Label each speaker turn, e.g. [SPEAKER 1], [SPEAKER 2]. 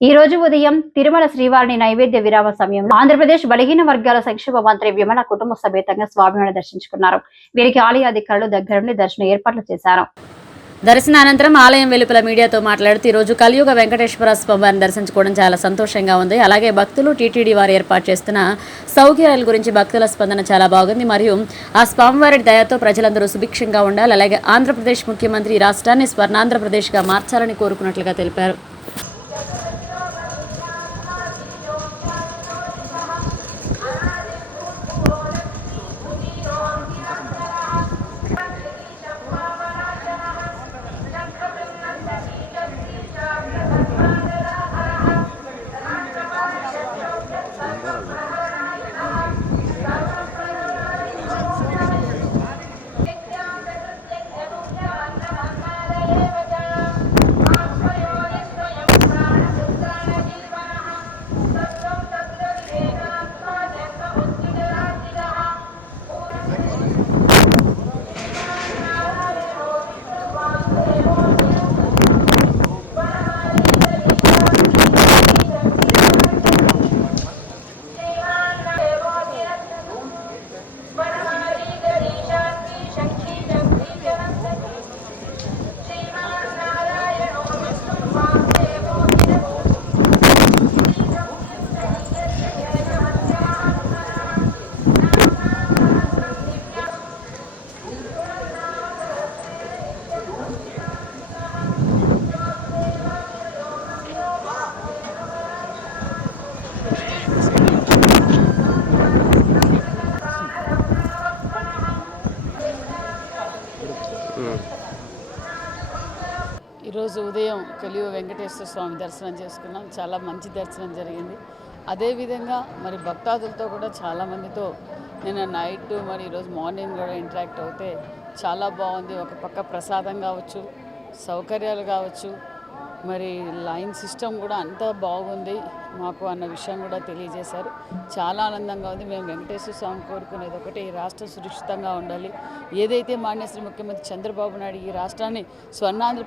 [SPEAKER 1] ఈ రోజు ఉదయం తిరుమల శ్రీవారిని నైవేద్య విరామ సమయంలో ఆంధ్రప్రదేశ్ బలహీన వర్గాల సంక్షేమ మంత్రి విమల కుటుంబ సమేతంగా స్వామివారిని దర్శించుకున్నారు. వీరికి ఆలయ అధికారులు దగ్గరుండి దర్శన ఏర్పాట్లు చేశారు.
[SPEAKER 2] దర్శనానంతరం ఆలయం వెలుపల మీడియాతో మాట్లాడుతూ ఈరోజు కలియుగ వెంకటేశ్వర స్వామివారిని దర్శించుకోవడం చాలా సంతోషంగా ఉంది. అలాగే భక్తులు టీటీడీ వారు ఏర్పాటు చేస్తున్న సౌకర్యాల గురించి భక్తుల స్పందన చాలా బాగుంది. మరియు ఆ స్వామివారి దయతో ప్రజలందరూ సుభిక్షంగా ఉండాలి. అలాగే ఆంధ్రప్రదేశ్ ముఖ్యమంత్రి ఈ రాష్ట్రాన్ని స్వర్ణాంధ్రప్రదేశ్గా మార్చాలని కోరుకున్నట్లుగా తెలిపారు. ఈరోజు ఉదయం కలియు వెంకటేశ్వర స్వామి దర్శనం చేసుకున్నాం. చాలా మంచి దర్శనం జరిగింది. అదేవిధంగా మరి భక్తాదులతో కూడా చాలామందితో నేను నైట్ మరి ఈరోజు మార్నింగ్ కూడా ఇంటరాక్ట్ అవుతే చాలా బాగుంది. ఒక పక్క ప్రసాదం కావచ్చు సౌకర్యాలు కావచ్చు మరి లైన్ సిస్టమ్ కూడా అంత బాగుంది మాకు అన్న విషయం కూడా తెలియజేశారు. చాలా ఆనందంగా ఉంది. మేము వెంకటేశ్వర స్వామి కోరుకునేది ఒకటి ఈ రాష్ట్రం సురక్షితంగా ఉండాలి. ఏదైతే మాన్యశ్రీ ముఖ్యమంత్రి చంద్రబాబు నాయుడు ఈ రాష్ట్రాన్ని స్వర్ణాంధ్ర